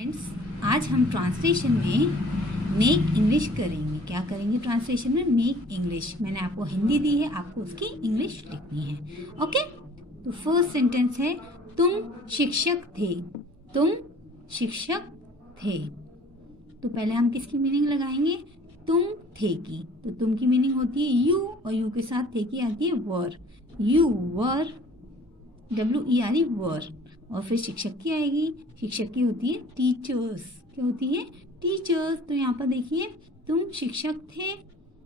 Friends, आज हम translation में मेक इंग्लिश करेंगे। क्या करेंगे ट्रांसलेशन में? Make English. मैंने आपको हिंदी दी है, आपको उसकी इंग्लिश लिखनी है। ओके, तो फर्स्ट सेंटेंस है तुम शिक्षक थे। तुम शिक्षक थे। तो पहले हम किसकी मीनिंग लगाएंगे? तुम थे की। तो तुम की मीनिंग होती है यू, और यू के साथ थे की आती है वर। यू वर, WERE वर। और फिर शिक्षक की आएगी। शिक्षक की होती है टीचर्स। क्या होती है? टीचर्स। तो यहाँ पर देखिए, तुम शिक्षक थे,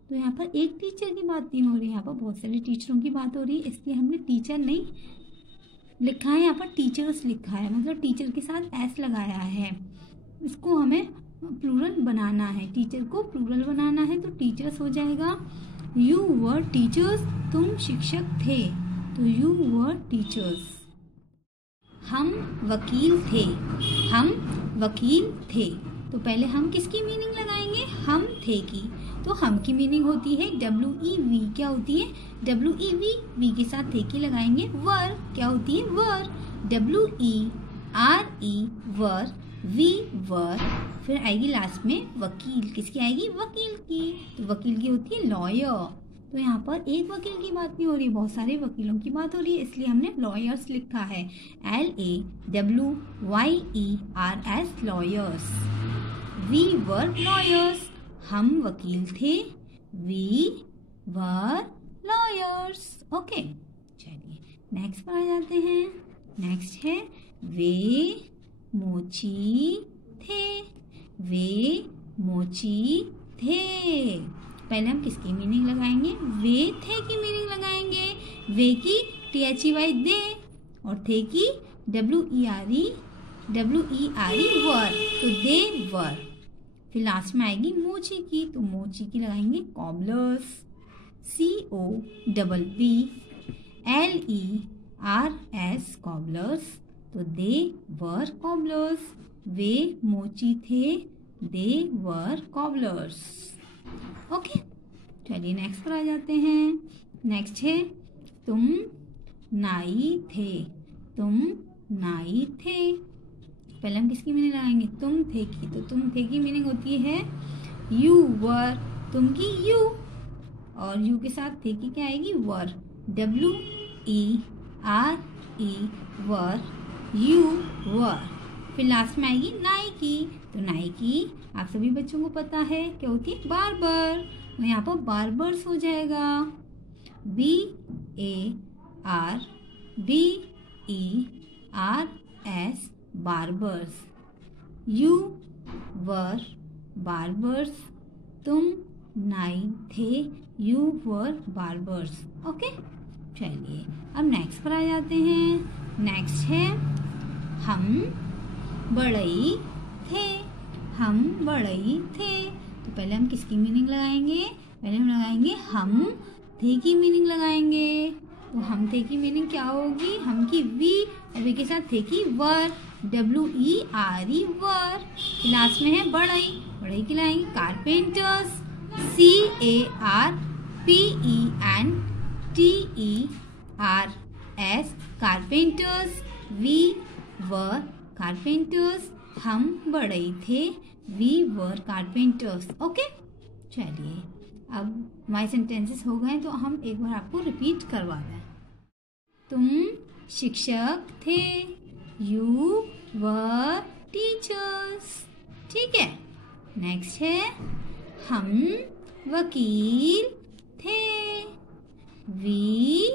तो यहाँ पर एक टीचर की बात नहीं हो रही, यहाँ पर बहुत सारे टीचरों की बात हो रही है, इसलिए हमने टीचर नहीं लिखा है, यहाँ पर टीचर्स लिखा है। मतलब टीचर के साथ एस लगाया है। इसको हमें प्लूरल बनाना है, टीचर को प्लूरल बनाना है, तो टीचर्स हो जाएगा। यू वर टीचर्स, तुम शिक्षक थे, तो यू वर टीचर्स। हम वकील थे। हम वकील थे। तो पहले हम किसकी मीनिंग लगाएंगे? हम थे की। तो हम की मीनिंग होती है WEV। क्या होती है? WEV। वी के साथ थे की लगाएंगे वर। क्या होती है? Were. WERE were. We were. फिर आएगी लास्ट में वकील। किसकी आएगी? वकील की। तो वकील की होती है लॉयर। तो यहाँ पर एक वकील की बात नहीं हो रही, बहुत सारे वकीलों की बात हो रही है, इसलिए हमने लॉयर्स लिखा है। LAWYERS lawyers. We were lawyers. हम वकील थे। We were lawyers. ओके, चलिए नेक्स्ट पर आ जाते हैं। नेक्स्ट है वे मोची थे। वे मोची थे। पहले हम किसकी मीनिंग लगाएंगे? वे थे की मीनिंग लगाएंगे। वे की THEY दे, और थे की WERE वर। तो दे वर। फिर लास्ट में आएगी मोची की, तो मोची की लगाएंगे कॉबलर्स। COBBLERS cobbler's. तो दे वर कॉबलर्स। वे मोची थे, दे वर कॉबलर्स। ओके, चलिए नेक्स्ट पर आ जाते हैं। नेक्स्ट है तुम नाई थे। तुम नाई थे। पहले हम किसकी मीनिंग लगाएंगे? तुम थे की। तो तुम थे की मीनिंग होती है यू वर। तुम की यू, और यू के साथ थे की क्या आएगी? वर। WERE were. You were. फिर लास्ट में आएगी नाई की। तो नाई की आप सभी बच्चों को पता है क्या होती है? बार्बर। तो यहाँ पर बार्बर्स हो जाएगा। BARBERS barbers. You were barbers. तुम नाई थे, यू वर बार्बर्स। ओके, चलिए अब नेक्स्ट पर आ जाते हैं। नेक्स्ट है हम बड़ई थे। हम बड़ई थे। तो पहले हम किसकी मीनिंग लगाएंगे? पहले हम लगाएंगे हम थे की मीनिंग लगाएंगे। तो हम थे की मीनिंग क्या होगी? हम की वी, और वी के साथ थे की वर। WERE were. लास्ट में है बड़ई। बड़ई की लाएंगे carpenters. CARPENTERS carpenters. We were carpenters. हम बड़ई थे, वी वर कारपेंटर्स। ओके, चलिए अब हमारे सेंटेंसेस हो गए, तो हम एक बार आपको रिपीट करवा दें। तुम शिक्षक थे। You were teachers. ठीक है। नेक्स्ट है हम वकील थे। We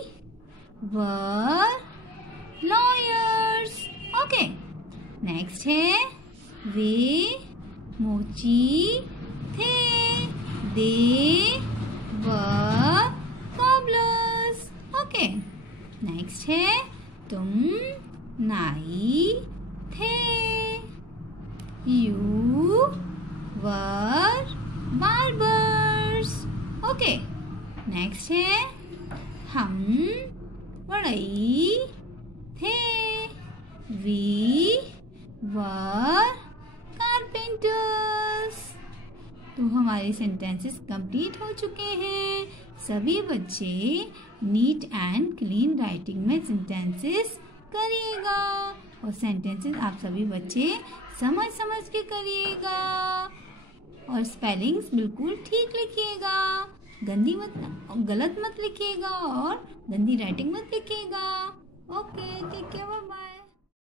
were lawyers. Okay, next है वे मोची थे। They were cobblers. Okay, next है तुम नाई थे। You were barbers. Okay, next है हम बड़ई थे। We were carpenters. तो हमारे सेंटेंसेस कंप्लीट हो चुके हैं। सभी बच्चे नीट एंड क्लीन राइटिंग में सेंटेंसेस करिएगा। और सेंटेंसेस आप सभी बच्चे समझ समझ के करिएगा और स्पेलिंग्स बिल्कुल ठीक लिखिएगा, गलत मत लिखिएगा और गंदी राइटिंग मत लिखिएगा। Okay, take care, bye bye.